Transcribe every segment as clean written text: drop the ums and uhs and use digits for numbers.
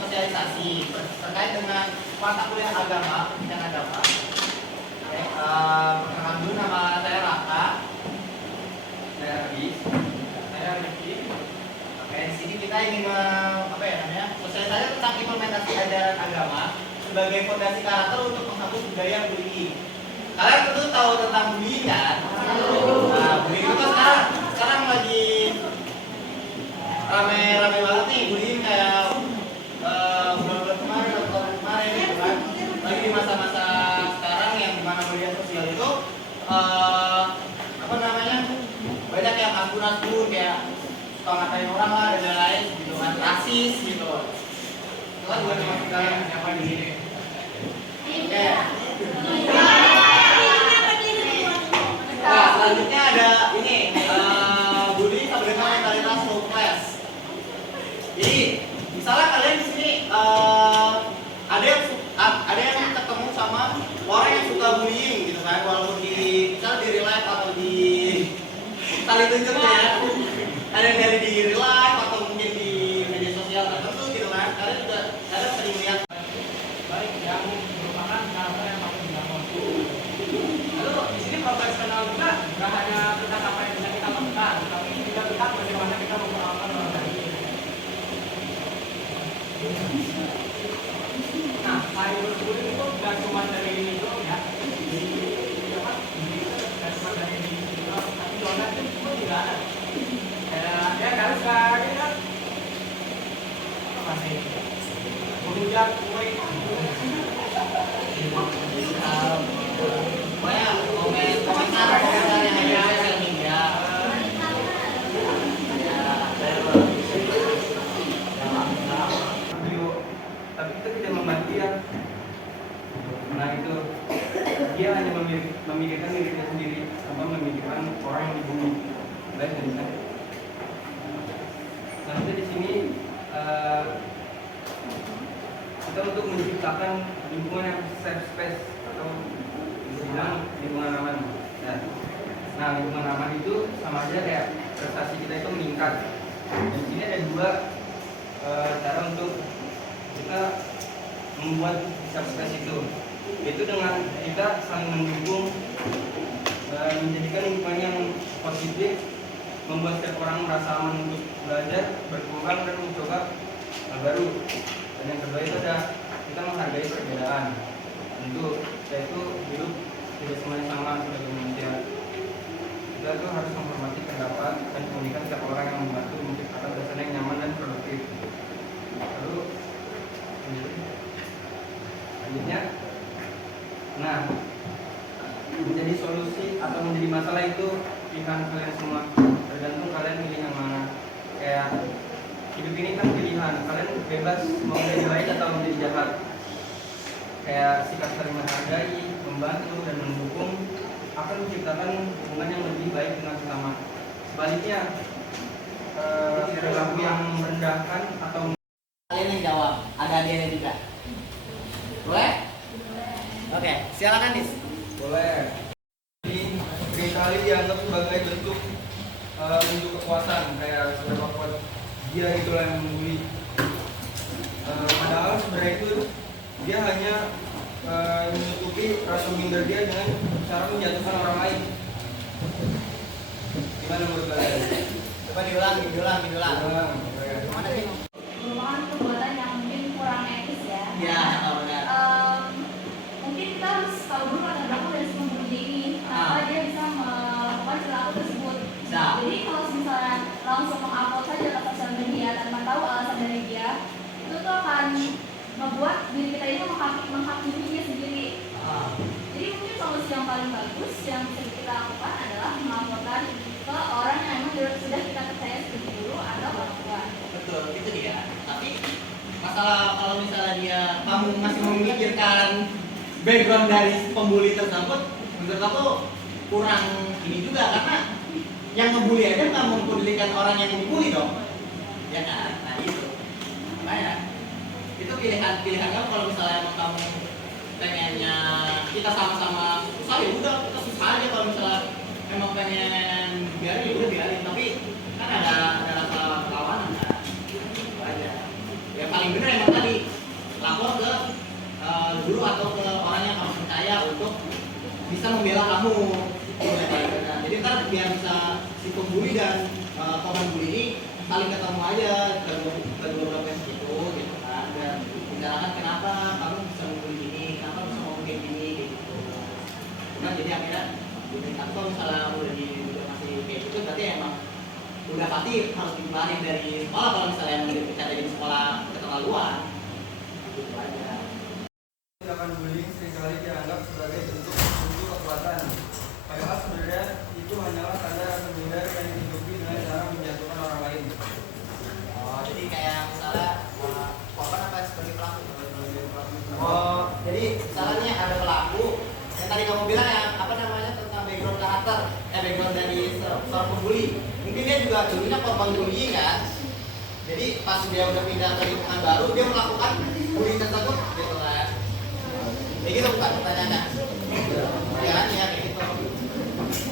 sosialisasi terkait dengan mata kuliah agama, bidang agama. Oke, perkenalkan dulu, nama saya Raka. Saya Raffi. Saya Rifki. Oke, di sini kita ingin sosialisasi tentang implementasi ajaran agama sebagai fondasi karakter untuk menghapus budaya bullying. Kalian tentu tahu tentang bullying kan? Nah, bullying itu sekarang lagi rame banget nih, bullying kayak bulan-bulan kemarin atau tahun kemarin gitu kan. Lagi di masa-masa sekarang yang dimana media sosial itu banyak yang asbun kayak suka ngatain orang lah dan lain-lain gitu kan, rasis gitu. Itu kan bukan cuma kita yang di sini. Oke. Nah, selanjutnya ada ini bullying sebagai mentalitas low class. Jadi, misalnya kalian di sini ada yang ketemu sama orang yang suka bullying gitu kan, walaupun misalnya di real life atau di tali tunjuknya ya. Ada yang dari di real life atau mungkin di media sosial tertentu gitu kan. Kalian juga ada sering lihat baik yang merupakan karakter yang paling dibangun. Lalu di sini profesional juga nggak hanya tentang apa yang bisa kita lakukan, tapi juga tentang bagaimana kita memperlakukan orang lain. Nah, cyberbullying itu nggak cuma dari ini doang ya. Ya harus kayak kan masih menghujat murid. Komentar yang ada sosial media. Tapi kita tidak membantu ya. Nah itu dia hanya memikirkan dirinya sendiri tanpa memikirkan orang yang dibully. Baik, nanti di sini kita untuk menciptakan lingkungan yang safe space atau bilang lingkungan aman. Nah, lingkungan aman itu sama aja kayak prestasi kita itu meningkat. Dan di sini ada dua cara untuk kita membuat safe space itu, yaitu dengan kita saling mendukung, menjadikan lingkungan yang positif, membuat setiap orang merasa aman untuk belajar, berkembang dan mencoba hal baru. Dan yang kedua itu ada kita menghargai perbedaan. Tentu kita itu hidup tidak semuanya sama sebagai manusia. Kita itu harus menghormati pendapat dan komunikasi setiap orang yang membantu menciptakan suasana yang nyaman dan produktif. Lalu selanjutnya, nah menjadi solusi atau menjadi masalah itu pilihan kalian semua, tergantung kalian pilih yang mana. Kayak hidup ini kan pilihan, kalian bebas mau menjadi baik atau menjadi jahat. Kayak sikap saling menghargai, membantu dan mendukung akan menciptakan hubungan yang lebih baik dengan sesama. Sebaliknya perilaku yang merendahkan atau kalian yang jawab, ada hadiahnya juga. Boleh? Oke, silakan Nis. boleh. Ini seringkali dianggap sebagai bentuk kekuasaan, kayak seberapa kuat dia itulah yang membuli. Padahal sebenarnya itu dia hanya menutupi rasa minder dia dengan cara menjatuhkan orang lain. Gimana menurut kalian? Coba diulang. Gimana sih? Merupakan perbuatan yang mungkin kurang etis ya. Ya, benar. Mungkin kita harus tahu dulu latar belakang dari si pembuli ini, kenapa dia bisa melakukan perilaku tersebut. Jadi kalau misalnya langsung mengupload saja ke sosial media tanpa tahu alasan dari dia, itu tuh akan membuat diri kita ini menghakimi dia sendiri. Jadi mungkin solusi yang paling bagus yang bisa kita lakukan adalah melaporkan ke orang yang memang sudah kita percaya sebagai guru atau orang tua. Betul, itu dia. Tapi masalah kalau misalnya kamu masih memikirkan background dari pembuli tersebut, menurut aku kurang ini juga, karena yang ngebully aja nggak mempedulikan orang yang dibully dong, ya kan? Nah itu, makanya itu pilihan kamu. Kalau misalnya emang kamu pengennya kita sama-sama susah, ya udah kita susah aja. Kalau misalnya emang pengen biarin, ya udah biarin. Tapi kan ada rasa perlawanan kan, itu aja. kamu. Jadi ntar biar bisa si pembuli dan korban bully ini saling ketemu aja kedua belah pihak itu gitu kan, dan bicarakan kenapa kamu bisa membuli gini, kenapa bisa ngomong kayak gini gitu. Nah, jadi akhirnya diberikan kalau misalnya udah masih kayak gitu berarti emang udah pasti harus dikeluarin dari sekolah kalau misalnya emang dicari di sekolah keterlaluan gitu aja. Tindakan bullying seringkali dianggap sebagai bentuk kekuatan. Padahal sebenarnya itu hanyalah tanda rasa minder yang dihidupi dengan cara menjatuhkan orang lain. Oh, jadi kayak misalnya korban apa sebagai pelaku? Oh, jadi misalnya nih ada pelaku yang tadi kamu bilang yang apa namanya tentang background karakter, background dari seorang pembuli. Mungkin dia juga dulunya korban bullying kan. Jadi pas dia udah pindah ke lingkungan baru, dia melakukan bullying tersebut gitu kan. Kayak gitu bukan pertanyaannya? Ya kan, ya kayak gitu.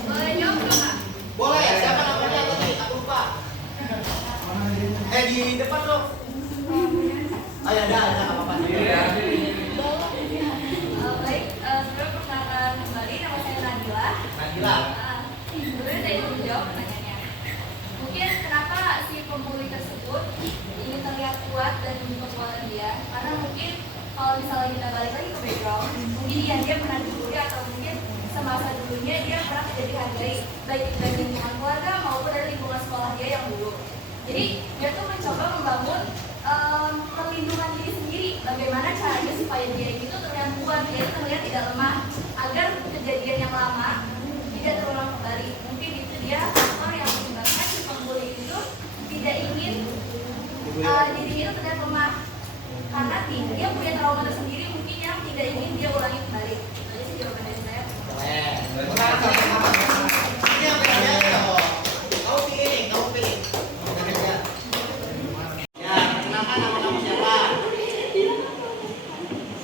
Boleh jawab nggak, Kak? Boleh, siapa namanya tadi? Aku lupa. Di depan dong. Oh ya, ada apa-apa. Baik, sebelum perkenalkan kembali, nama saya Nabila. Nabila. Sebenarnya saya ingin menjawab pertanyaannya. Mungkin kenapa si pembuli tersebut ingin terlihat kuat dan kekuatan dia? Karena mungkin kalau misalnya kita balik lagi ke background, mungkin dia pernah dibully atau mungkin semasa dulunya dia pernah tidak dihargai, baik itu dari lingkungan keluarga maupun dari lingkungan sekolah dia yang dulu. Jadi dia tuh mencoba membangun perlindungan diri sendiri. Bagaimana caranya supaya dia itu terlihat kuat, dia terlihat tidak lemah, agar kejadian yang lama tidak terulang kembali. Mungkin itu dia faktor yang menyebabkan si pembuli itu tidak ingin dirinya itu terlihat lemah, karena dia punya trauma tersendiri mungkin yang tidak ingin dia ulangi kembali. Itu sih jawaban dari saya. Ini yang bedanya loh. Kamu pilih nih, kamu pilih. Ya, kenalkan nama kamu siapa?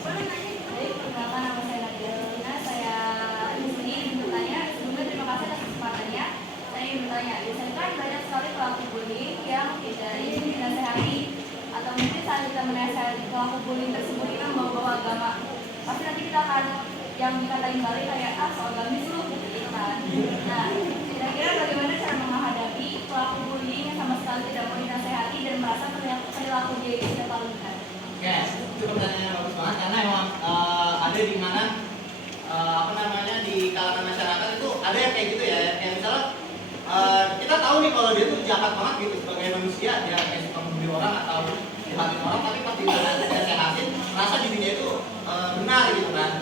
Baik, perkenalkan nama saya Nabila. Saya di sini ingin bertanya. Sebelumnya terima kasih atas kesempatannya. Saya ingin bertanya, biasanya kan banyak sekali pelaku bullying yang tidak ingin dinasehati, atau mungkin saat kita menasehati pelaku bullying tersebut kita membawa agama. Pasti nanti kita akan yang dikatain balik kayak soal gamis lu gitu kan. Nah, kira-kira bagaimana cara menghadapi pelaku bullying yang sama sekali tidak mau dinasehati dan merasa perilaku dia itu tidak terlalu benar? Oke, itu pertanyaan yang bagus banget karena emang ada di mana apa namanya di kalangan masyarakat itu ada yang kayak gitu ya, kayak misalnya kita tahu nih kalau dia tuh jahat banget gitu sebagai manusia, dia kayak suka membuli orang atau jahatin orang, tapi pas dinasehatin rasa dirinya itu benar gitu kan.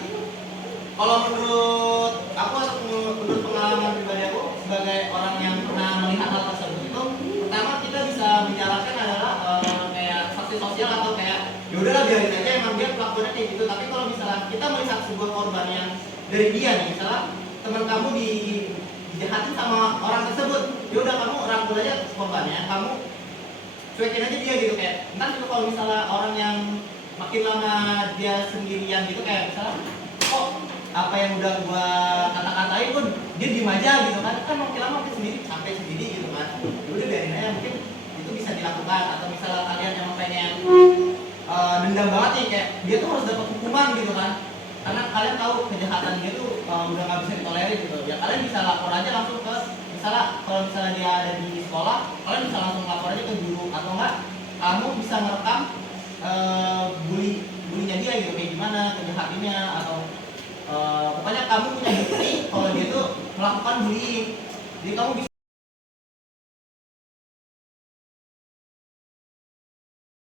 Kalau menurut aku atau menurut pengalaman pribadi aku sebagai orang yang pernah melihat hal tersebut itu, pertama kita bisa menyarankan adalah kayak sanksi sosial atau kayak yaudahlah biarin aja emang dia pelakunya kayak gitu. Tapi kalau misalnya kita melihat sebuah korban yang dari dia nih, misalnya teman kamu dijahatin sama orang tersebut, yaudah kamu rangkul aja korbannya, kamu cuekin aja dia gitu, kayak ntar juga kalau misalnya orang yang makin lama dia sendirian gitu, kayak misalnya kok apa yang udah gua kata-katain pun dia diem aja gitu kan makin lama makin sendiri sampai sendiri gitu kan. Udah biarin aja, mungkin itu bisa dilakukan. Atau misalnya kalian yang pengen dendam banget nih, kayak dia tuh harus dapat hukuman gitu kan, karena kalian tahu kejahatan dia tuh udah nggak bisa ditolerir gitu ya, kalian bisa lapor aja langsung ke misalnya kalau misalnya dia ada di sekolah, kalian bisa langsung lapor aja ke guru, atau enggak kamu bisa ngerekam bulinya dia gitu kayak gimana kejahatannya, atau pokoknya kamu punya bukti kalau dia tuh melakukan bullying. Jadi kamu bisa